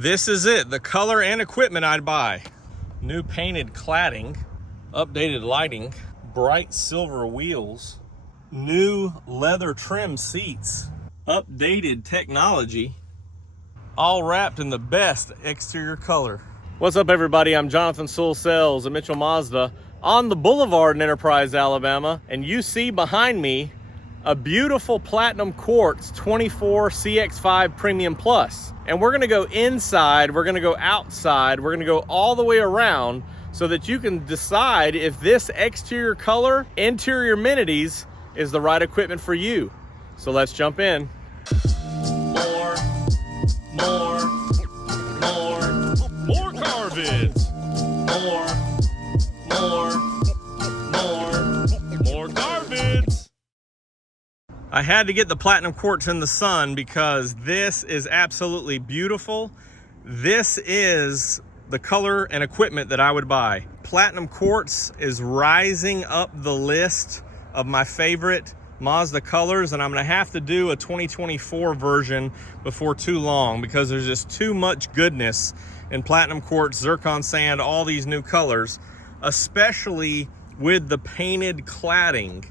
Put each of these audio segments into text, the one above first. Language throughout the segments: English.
This is it, the color and equipment I'd buy. New painted cladding, updated lighting, bright silver wheels, new leather trim seats, updated technology, all wrapped in the best exterior color. What's up, everybody? I'm Jonathan Sewell at Mitchell Mazda on the Boulevard in Enterprise, Alabama, and you see behind me a beautiful Platinum Quartz 24 CX-5 Premium Plus. And we're gonna go inside, we're gonna go outside, we're gonna go all the way around so that you can decide if this exterior color, interior amenities is the right equipment for you. So let's jump in. More car vids. More car vids. I had to get the Platinum Quartz in the sun because this is absolutely beautiful. This is the color and equipment that I would buy. Platinum Quartz is rising up the list of my favorite Mazda colors, and I'm gonna have to do a 2024 version before too long because there's just too much goodness in Platinum Quartz, Zircon Sand, all these new colors, especially with the painted cladding.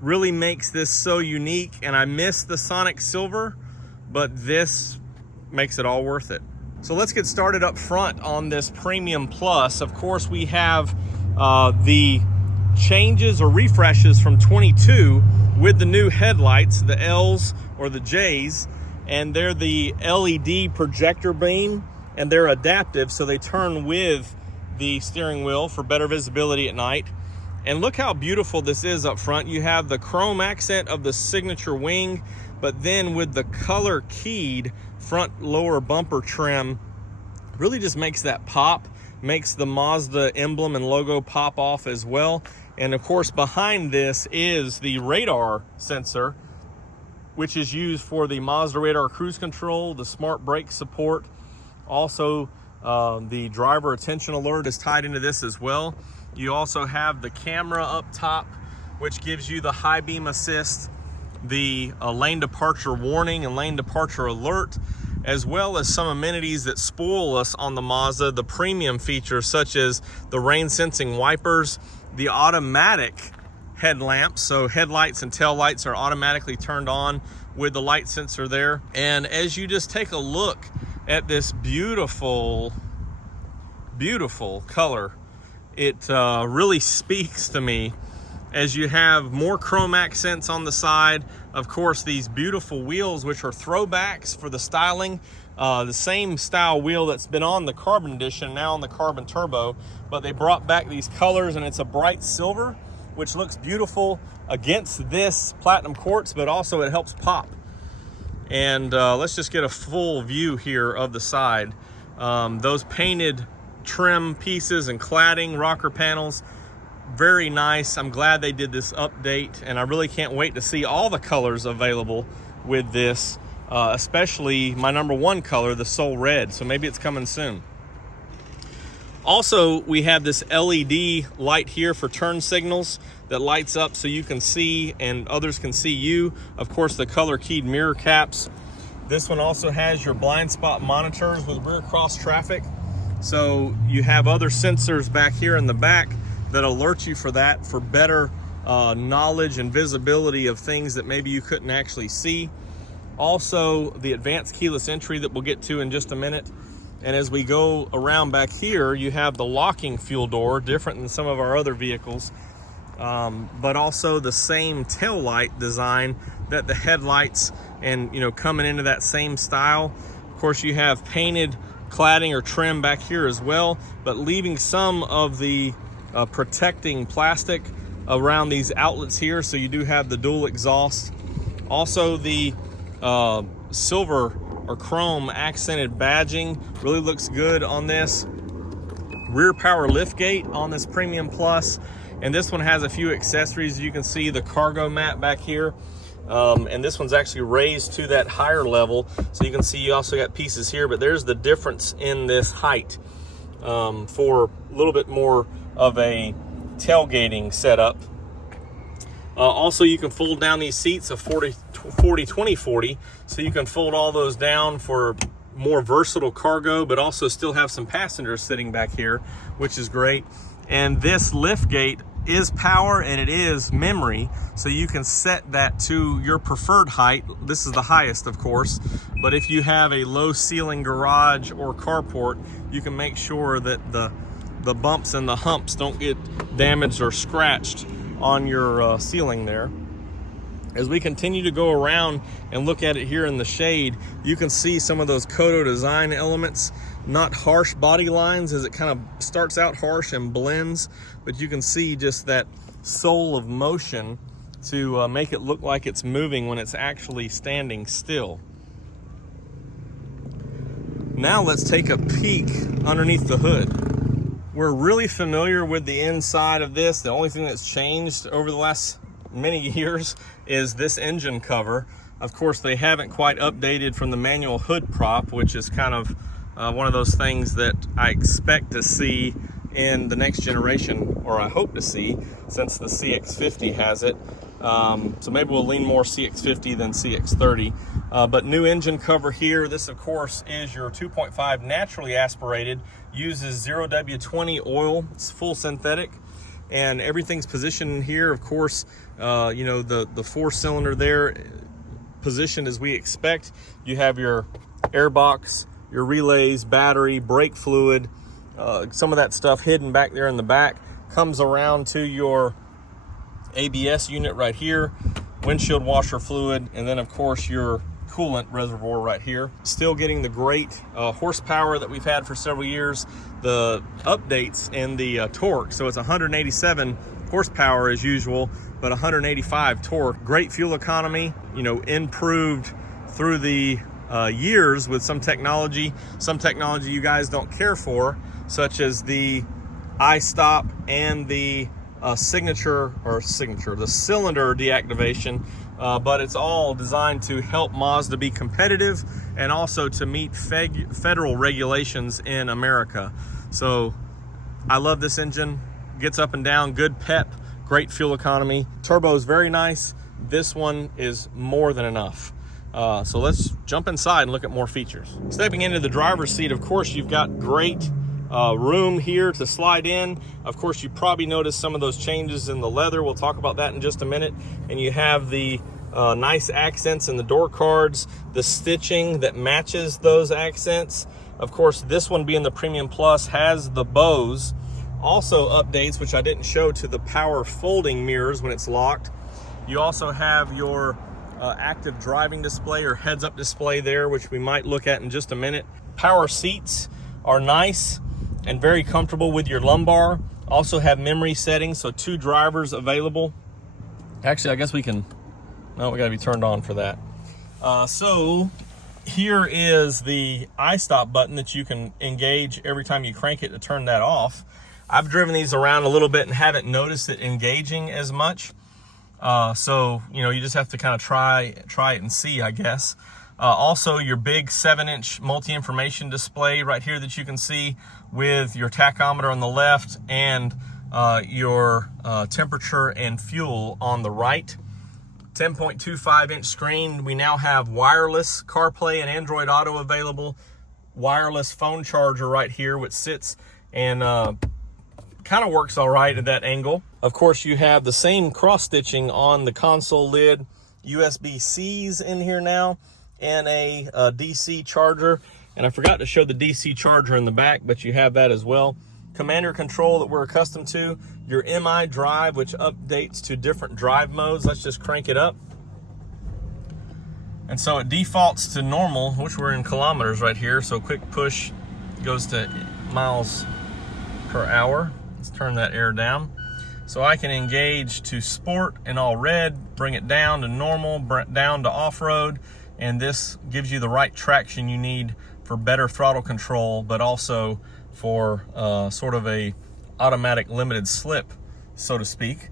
Really makes this so unique, and I miss the Sonic Silver, but this makes it all worth it. So let's get started up front on this Premium Plus. Of course, we have the changes or refreshes from 22 with the new headlights, the L's or the J's, and they're the LED projector beam, and they're adaptive, so they turn with the steering wheel for better visibility at night. And look how beautiful this is up front. You have the chrome accent of the signature wing, but then with the color keyed front lower bumper trim, really just makes that pop, makes the Mazda emblem and logo pop off as well. And of course, behind this is the radar sensor, which is used for the Mazda radar cruise control, the smart brake support. Also, the driver attention alert is tied into this as well. You also have the camera up top, which gives you the high beam assist, the lane departure warning and lane departure alert, as well as some amenities that spoil us on the Mazda, the premium features such as the rain sensing wipers, the automatic headlamps, so headlights and tail lights are automatically turned on with the light sensor there. And as you just take a look at this beautiful color, it really speaks to me as you have more chrome accents on the side. Of course, these beautiful wheels, which are throwbacks for the styling, the same style wheel that's been on the Carbon Edition, now on the Carbon Turbo, but they brought back these colors, and it's a bright silver, which looks beautiful against this Platinum Quartz, but also it helps pop. And let's just get a full view here of the side. Those painted trim pieces and cladding, rocker panels, very nice. I'm glad they did this update, and I really can't wait to see all the colors available with this, especially my number one color, the Soul Red. So maybe it's coming soon. Also, we have this LED light here for turn signals that lights up so you can see and others can see you. Of course, the color keyed mirror caps. This one also has your blind spot monitors with rear cross traffic. So you have other sensors back here in the back that alert you for that, for better knowledge and visibility of things that maybe you couldn't actually see. Also, the advanced keyless entry that we'll get to in just a minute. And as we go around back here, you have the locking fuel door, different than some of our other vehicles, but also the same tail light design that the headlights, and coming into that same style. Of course, you have painted cladding or trim back here as well, but leaving some of the protecting plastic around these outlets here, so you do have the dual exhaust. Also, the silver or chrome accented badging really looks good on this. Rear power liftgate on this Premium Plus, and this one has a few accessories. You can see the cargo mat back here, and this one's actually raised to that higher level, so you can see you also got pieces here, but there's the difference in this height for a little bit more of a tailgating setup. Also, you can fold down these seats of 40, 20, 40, so you can fold all those down for more versatile cargo, but also still have some passengers sitting back here, which is great. And this lift gate is power and it is memory, so you can set that to your preferred height. This is the highest, of course, but if you have a low ceiling garage or carport, you can make sure that the bumps and the humps don't get damaged or scratched on your ceiling there. As we continue to go around and look at it here in the shade, you can see some of those Kodo design elements, not harsh body lines, as it kind of starts out harsh and blends, but you can see just that soul of motion to make it look like it's moving when it's actually standing still. Now let's take a peek underneath the hood. We're really familiar with the inside of this. The only thing that's changed over the last many years is this engine cover. Of course, they haven't quite updated from the manual hood prop, which is kind of one of those things that I expect to see in the next generation, or I hope to see, since the CX-50 has it. So maybe we'll lean more CX-50 than CX-30. But new engine cover here. This, of course, is your 2.5 naturally aspirated, uses 0W20 oil. It's full synthetic. And everything's positioned in here. Of course, you know, the four-cylinder there positioned as we expect. You have your air box, your relays, battery, brake fluid, some of that stuff hidden back there in the back. Comes around to your ABS unit right here, windshield washer fluid, and then of course your coolant reservoir right here. Still getting the great horsepower that we've had for several years. The updates in the torque, so it's 187 horsepower as usual, but 185 torque. Great fuel economy, you know, improved through the years with some technology you guys don't care for, such as the I-stop and the the cylinder deactivation, but it's all designed to help Mazda be competitive and also to meet federal regulations in America. So I love this engine. Gets up and down, good pep, great fuel economy. Turbo is very nice. This one is more than enough. So let's jump inside and look at more features. Stepping into the driver's seat, of course, you've got great room here to slide in. Of course, you probably noticed some of those changes in the leather. We'll talk about that in just a minute. And you have the nice accents in the door cards, the stitching that matches those accents. Of course, this one being the Premium Plus has the bows. Also updates, which I didn't show, to the power folding mirrors when it's locked. You also have your active driving display or heads-up display there, which we might look at in just a minute. Power seats are nice and very comfortable with your lumbar. Also have memory settings, so 2 drivers available. Actually, I guess we can, no, we gotta be turned on for that. So here is the I-stop button that you can engage every time you crank it to turn that off. I've driven these around a little bit and haven't noticed it engaging as much. So, you know, you just have to kind of try it and see, I guess. Also, your big 7-inch multi-information display right here that you can see with your tachometer on the left and your temperature and fuel on the right. 10.25-inch screen. We now have wireless CarPlay and Android Auto available. Wireless phone charger right here, which sits and kind of works all right at that angle. Of course, you have the same cross stitching on the console lid, USB-Cs in here now, and a DC charger. And I forgot to show the DC charger in the back, but you have that as well. Commander control that we're accustomed to. Your MI drive, which updates to different drive modes. Let's just crank it up. And so it defaults to normal, which we're in kilometers right here. So quick push goes to miles per hour. Let's turn that air down. So I can engage to sport in all red, bring it down to normal, down to off-road, and this gives you the right traction you need for better throttle control, but also for sort of a automatic limited slip, so to speak.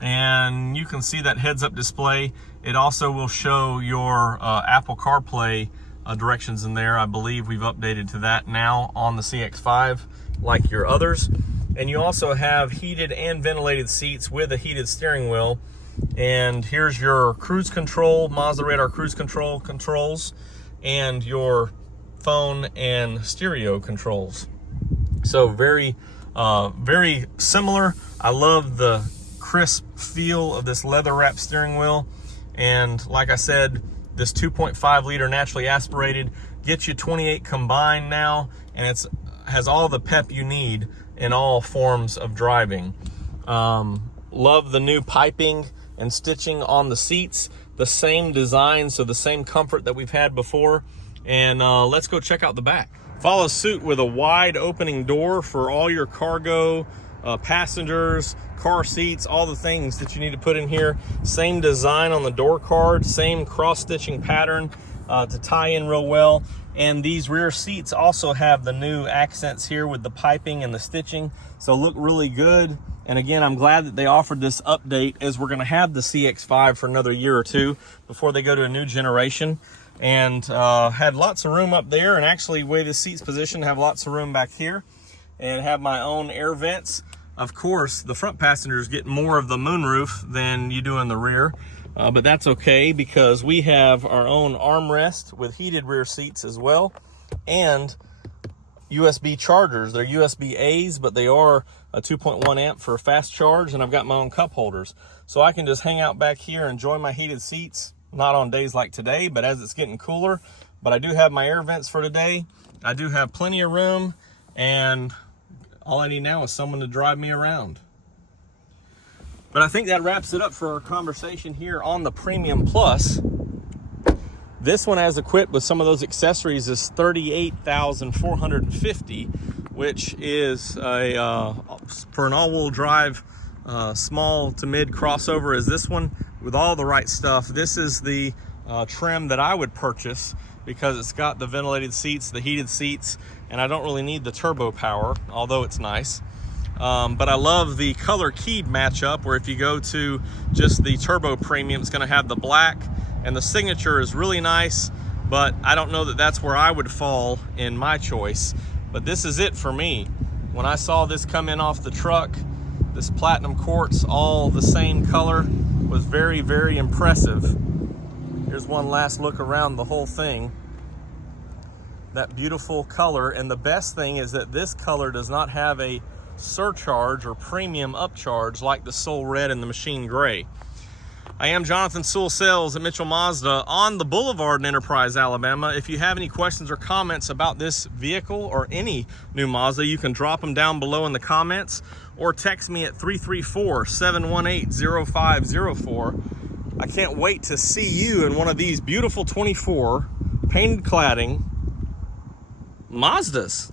And you can see that heads-up display. It also will show your Apple CarPlay directions in there. I believe we've updated to that now on the CX-5, like your others. And you also have heated and ventilated seats with a heated steering wheel. And here's your cruise control, Mazda Radar cruise control controls, and your phone and stereo controls. So very similar. I love the crisp feel of this leather wrap steering wheel. And like I said, this 2.5 liter naturally aspirated gets you 28 combined now, and it's has all the pep you need in all forms of driving. Love the new piping and stitching on the seats, the same design, so the same comfort that we've had before. And let's go check out the back. Follows suit with a wide opening door for all your cargo, passengers, car seats, all the things that you need to put in here. Same design on the door card, same cross-stitching pattern to tie in real well. And these rear seats also have the new accents here with the piping and the stitching, so look really good. And again, I'm glad that they offered this update, as we're gonna have the CX-5 for another year or two before they go to a new generation. And had lots of room up there, and actually, the way the seat's positioned, have lots of room back here, and have my own air vents. Of course, the front passengers get more of the moonroof than you do in the rear, but that's okay, because we have our own armrest with heated rear seats as well, and USB chargers. They're USB A's, but they are a 2.1 amp for a fast charge, and I've got my own cup holders. So I can just hang out back here, enjoy my heated seats, not on days like today, but as it's getting cooler. But I do have my air vents for today. I do have plenty of room, and all I need now is someone to drive me around. But I think that wraps it up for our conversation here on the Premium Plus. This one, as equipped with some of those accessories, is $38,450, which is a for an all-wheel drive small to mid crossover is this one, with all the right stuff. This is the trim that I would purchase, because it's got the ventilated seats, the heated seats, and I don't really need the turbo power, although it's nice. But I love the color keyed matchup, where if you go to just the Turbo Premium, it's gonna have the black, and the signature is really nice, but I don't know that that's where I would fall in my choice. But this is it for me. When I saw this come in off the truck, this Platinum Quartz, all the same color, was very, very impressive. Here's one last look around the whole thing. That beautiful color, and the best thing is that this color does not have a surcharge or premium upcharge like the Soul Red and the Machine Gray. I am Jonathan Sewell Sales at Mitchell Mazda on the Boulevard in Enterprise, Alabama. If you have any questions or comments about this vehicle or any new Mazda, you can drop them down below in the comments, or text me at 334-718-0504. I can't wait to see you in one of these beautiful 24 painted cladding Mazdas.